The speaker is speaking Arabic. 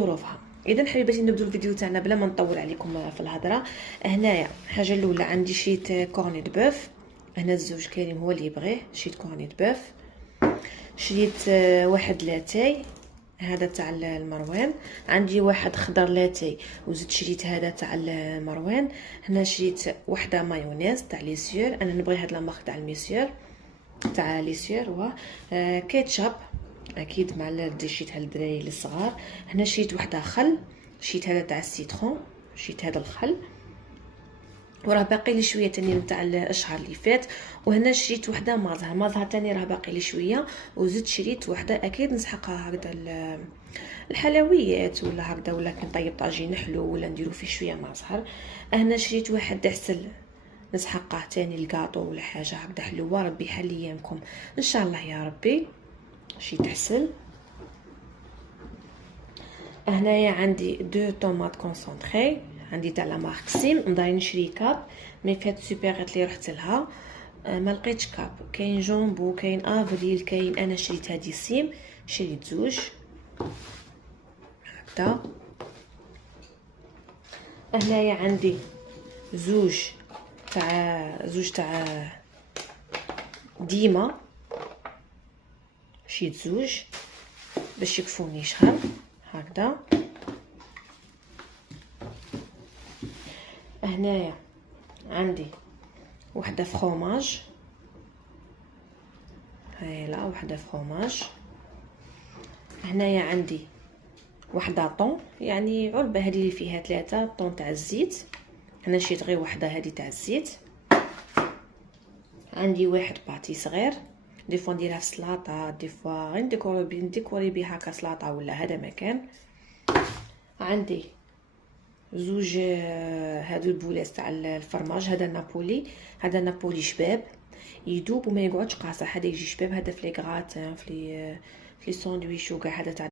ظروفها. اذا حبيباتي نبداو الفيديو تاعنا بلا ما نطول عليكم في الهضره. هنايا الحاجه الاولى عندي شيت كورني دو بوف. هنا الزوج كريم هو اللي يبغيه شيت كورني دو بوف. شريت واحد لاتاي هذا تاع المروان. عندي واحد خضر لاتاي وزدت شريت هذا تاع المروان. هنا شريت وحده مايونيز تاع ليسيور، انا نبغي هاد لا مارك تاع الميسيور تاع ليسيور. و كاتشاب اكيد مع شريت هالدراري الصغار. هنا شريت وحده خل، شريت هذا تاع السيترون، شريت هذا الخل وراه باقي لي شويه تاني نتاع الشهر اللي فات. وهنا شريت وحده مازها تاني راه باقي لي شويه، وزدت شريت وحده اكيد نسحقها هكذا الحلويات ولا هكذا، ولا كنطيب طاجين حلو ولا نديرو فيه شويه مازهر. هنا شريت واحد عسل نسحقه تاني الكاطو ولا حاجه هكذا حلوه. ربي يحل ايامكم ان شاء الله يا ربي. شريت عسل. هنايا عندي 2 طوماط كونسونطري، عندي تاع لا مارك سيم. نضاي نشري كاب مي فات سوبيرات لي رحت لها ما لقيتش كاب. كاين جومبو، كاين افريل، كاين انا شريت هذه سيم، شريت زوج هكذا. هنايا عندي زوج تاع ديما، شريت زوج باش يكفوني شهر هكذا. هنايا عندي وحده فروماج، هاي لا وحده فروماج. هنايا عندي وحده طون، يعني علبه هذه اللي فيها 3 طون تاع الزيت. هنا شريت غير وحده هذه تاع الزيت. عندي واحد باطي صغير، دي فوا نديرها في السلطه، دي فوا غير نديكوري بيه هكا سلطه ولا هذا مكان. عندي زوج هادو البولات تاع الفرماج. هذا نابولي شباب يدوب وما يقعدش قاصح، هذا يجي شباب، هذا في لي غراتان في لي ساندويش وكاع، هذا تاع